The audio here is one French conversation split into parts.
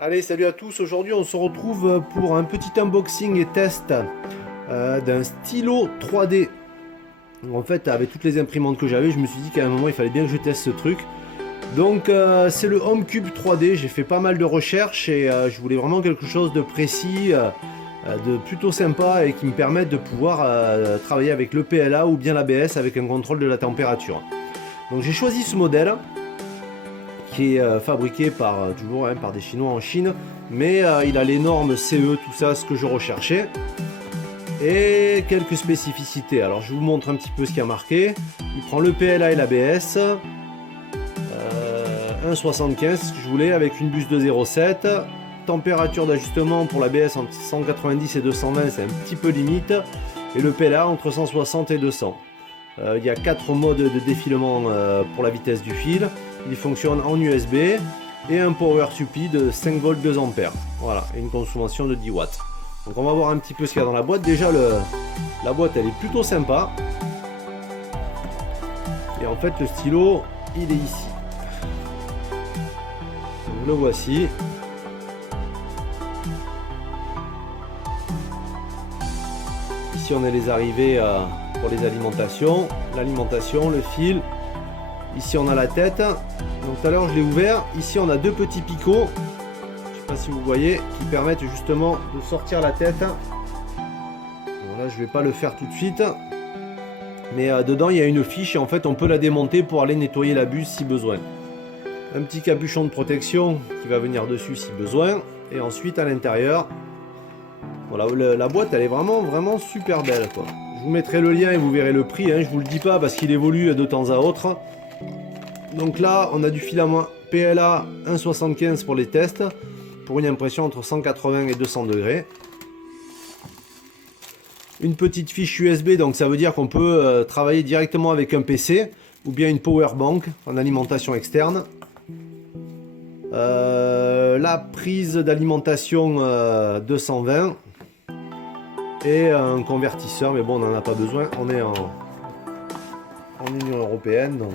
Allez, salut à tous. Aujourd'hui, on se retrouve pour un petit unboxing et test d'un stylo 3D. En fait, avec toutes les imprimantes que j'avais, je me suis dit qu'à un moment, il fallait bien que je teste ce truc. Donc, c'est le HomeCube 3D. J'ai fait pas mal de recherches et je voulais vraiment quelque chose de précis, de plutôt sympa et qui me permette de pouvoir travailler avec le PLA ou bien l'ABS avec un contrôle de la température. Donc, j'ai choisi ce modèle qui est fabriqué par toujours par des Chinois en Chine, mais il a les normes CE, tout ça, ce que je recherchais, et quelques spécificités. Alors je vous montre un petit peu ce qui a marqué. Il prend le PLA et l'ABS, 1,75 ce que je voulais, avec une buse de 0,7. Température d'ajustement pour l'ABS entre 190 et 220, c'est un petit peu limite, et le PLA entre 160 et 200. Il y a 4 modes de défilement pour la vitesse du fil. Il fonctionne en USB et un power supply de 5 volts 2 ampères. Voilà, et une consommation de 10 watts. Donc on va voir un petit peu ce qu'il y a dans la boîte. Déjà la boîte elle est plutôt sympa. Et en fait le stylo il est ici. Donc, le voici. Ici on a les arrivées pour les alimentations. L'alimentation, le fil. Ici on a la tête. Donc tout à l'heure je l'ai ouvert. Ici on a deux petits picots. Je sais pas si vous voyez, qui permettent justement de sortir la tête. Voilà, je vais pas le faire tout de suite. Mais dedans il y a une fiche et en fait on peut la démonter pour aller nettoyer la buse si besoin. Un petit capuchon de protection qui va venir dessus si besoin. Et ensuite à l'intérieur, voilà, la boîte elle est vraiment super belle quoi. Je vous mettrai le lien et vous verrez le prix, hein. Je vous le dis pas parce qu'il évolue de temps à autre. Donc là on a du filament PLA 1,75 pour les tests, pour une impression entre 180 et 200 degrés. Une petite fiche USB, donc ça veut dire qu'on peut travailler directement avec un PC ou bien une power bank en alimentation externe. La prise d'alimentation 220 et un convertisseur, mais bon on n'en a pas besoin, on est en Union Européenne donc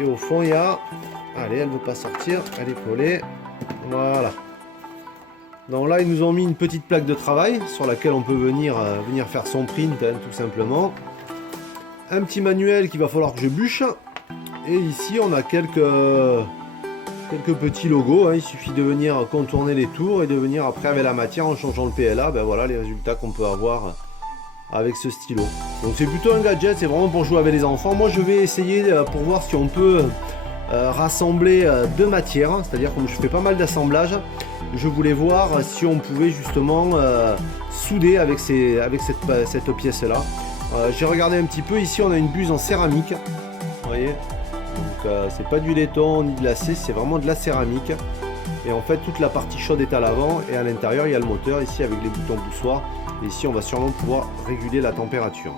et au fond il y a, allez elle veut pas sortir, elle est collée, voilà. Donc là ils nous ont mis une petite plaque de travail sur laquelle on peut venir faire son print, hein, tout simplement. Un petit manuel qu'il va falloir que je bûche, et ici on a quelques petits logos, hein. Il suffit de venir contourner les tours et de venir après avec la matière en changeant le PLA, ben voilà les résultats qu'on peut avoir avec ce stylo. Donc c'est plutôt un gadget, c'est vraiment pour jouer avec les enfants. Moi je vais essayer pour voir si on peut rassembler deux matières, c'est-à-dire comme je fais pas mal d'assemblage, je voulais voir si on pouvait justement souder avec cette pièce là. J'ai regardé un petit peu, ici on a une buse en céramique, vous voyez, donc c'est pas du laiton ni de l'acier, c'est vraiment de la céramique. Et en fait toute la partie chaude est à l'avant et à l'intérieur il y a le moteur ici avec les boutons poussoirs. Et ici on va sûrement pouvoir réguler la température.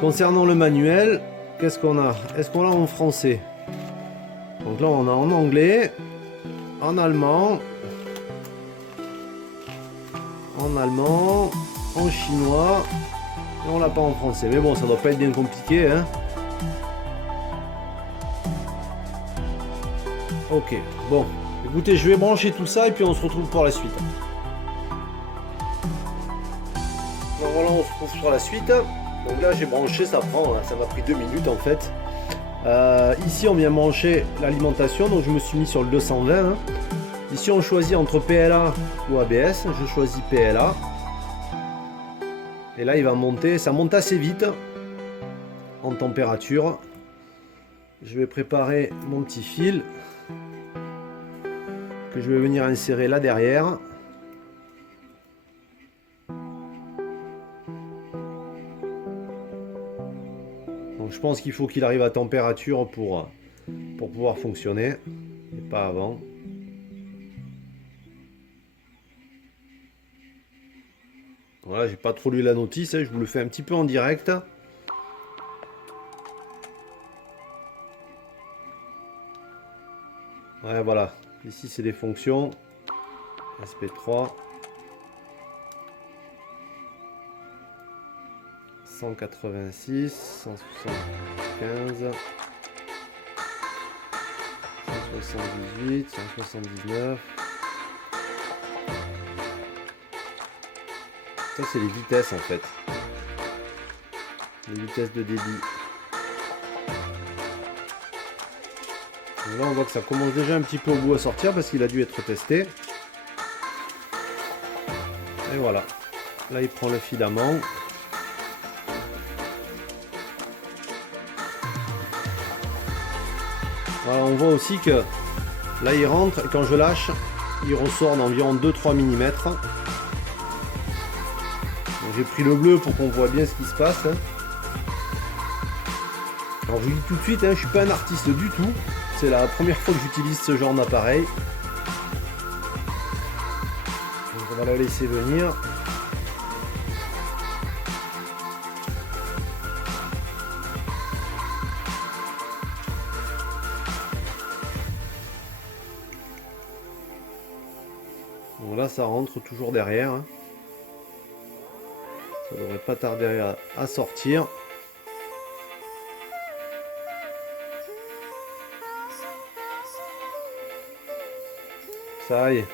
Concernant le manuel, qu'est-ce qu'on a? Est-ce qu'on l'a en français? Donc là on a en anglais, en allemand, en chinois, et on l'a pas en français. Mais bon, ça doit pas être bien compliqué, hein. Ok, bon, écoutez, je vais brancher tout ça et puis on se retrouve pour la suite. Donc voilà, on se retrouve sur la suite. Donc là j'ai branché, ça m'a pris 2 minutes en fait. Ici on vient brancher l'alimentation, donc je me suis mis sur le 220, hein. Ici on choisit entre PLA ou ABS, je choisis PLA. Et là il va monter, ça monte assez vite en température. Je vais préparer mon petit fil que je vais venir insérer là derrière. Donc je pense qu'il faut qu'il arrive à température pour pouvoir fonctionner, et pas avant. Voilà, j'ai pas trop lu la notice, hein, je vous le fais un petit peu en direct. Ouais, voilà, ici c'est les fonctions. SP3. 186, 175, 178, 179. Ça c'est les vitesses en fait. Les vitesses de débit. Donc là on voit que ça commence déjà un petit peu au bout à sortir parce qu'il a dû être testé. Et voilà. Là il prend le filament. Voilà, on voit aussi que là il rentre et quand je lâche, il ressort d'environ 2-3 mm. J'ai pris le bleu pour qu'on voit bien ce qui se passe. Alors je vous dis tout de suite, je suis pas un artiste du tout. C'est la première fois que j'utilise ce genre d'appareil. Donc on va la laisser venir. Donc là ça rentre toujours derrière. Ça devrait pas tarder à sortir. Ça y est.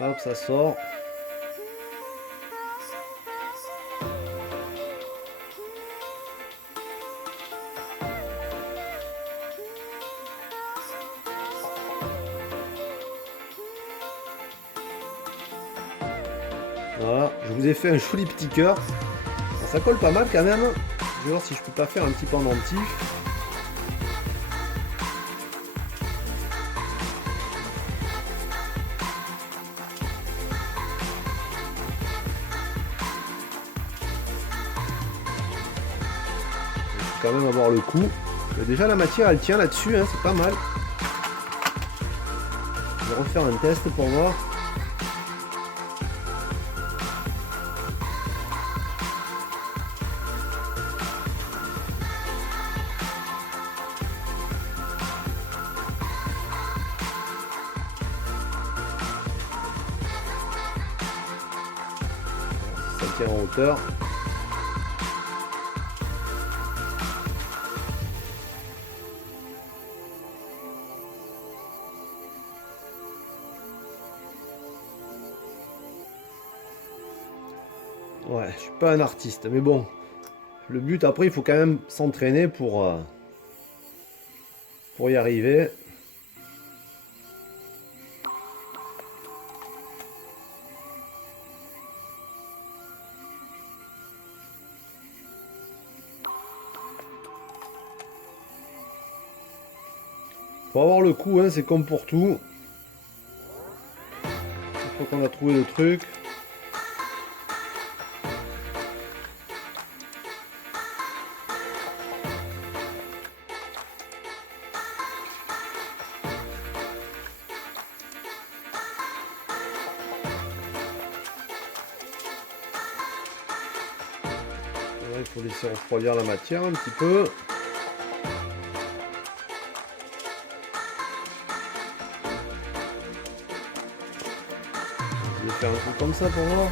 Hop, ça sort. Voilà, je vous ai fait un joli petit cœur. Ça colle pas mal quand même. Je vais voir si je peux pas faire un petit pendentif. Quand même avoir le coup. Mais déjà la matière elle tient là-dessus, c'est pas mal. Je vais refaire un test pour voir. Ça tient en hauteur. Ouais, je suis pas un artiste, mais bon, le but après, il faut quand même s'entraîner pour y arriver. Pour avoir le coup, c'est comme pour tout. Une fois qu'on a trouvé le truc. Il faut laisser refroidir la matière un petit peu. Je vais faire un truc comme ça pour voir.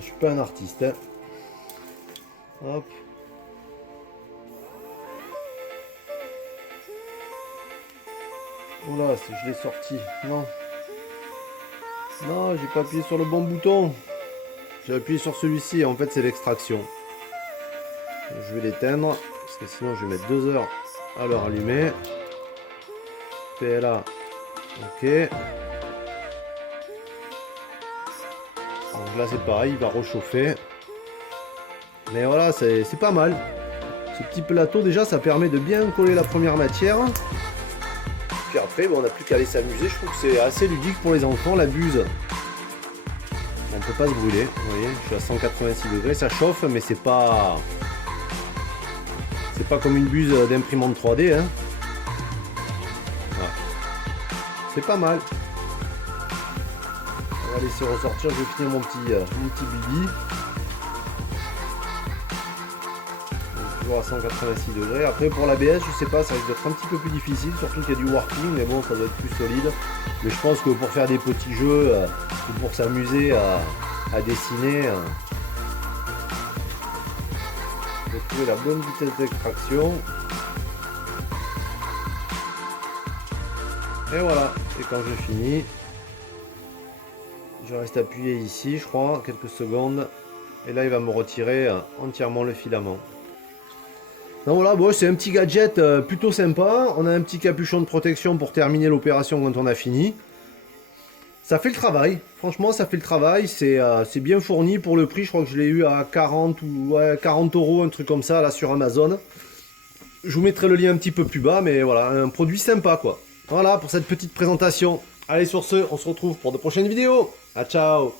Je suis pas un artiste. Hop. Oula, si je l'ai sorti. Non. Non, j'ai pas appuyé sur le bon bouton. J'ai appuyé sur celui-ci. En fait, c'est l'extraction. Je vais l'éteindre. Parce que sinon, je vais mettre 2 heures à le rallumer. PLA. Ok. Donc là, c'est pareil. Il va réchauffer. Mais voilà, c'est pas mal. Ce petit plateau, déjà, ça permet de bien coller la première matière. Puis après, bon, on n'a plus qu'à aller s'amuser. Je trouve que c'est assez ludique pour les enfants, la buse. On peut pas se brûler. Vous voyez, je suis à 186 degrés. Ça chauffe, mais c'est pas C'est pas comme une buse d'imprimante 3D, hein. Ouais. C'est pas mal. On va laisser ressortir, je vais finir mon petit bibi. Toujours à 186 degrés. Après pour l'ABS, je sais pas, ça risque d'être un petit peu plus difficile, surtout qu'il y a du working, mais bon, ça doit être plus solide. Mais je pense que pour faire des petits jeux, ou pour s'amuser à dessiner, faut trouver la bonne vitesse d'extraction. Et voilà, et quand je finis, je reste appuyé ici, je crois, quelques secondes. Et là, il va me retirer entièrement le filament. Donc voilà, bon, c'est un petit gadget plutôt sympa. On a un petit capuchon de protection pour terminer l'opération quand on a fini. Ça fait le travail, franchement ça fait le travail, c'est bien fourni pour le prix, je crois que je l'ai eu à 40 ou ouais, 40 €, un truc comme ça là sur Amazon. Je vous mettrai le lien un petit peu plus bas, mais voilà, un produit sympa quoi. Voilà pour cette petite présentation. Allez sur ce, on se retrouve pour de prochaines vidéos. Ah, ciao.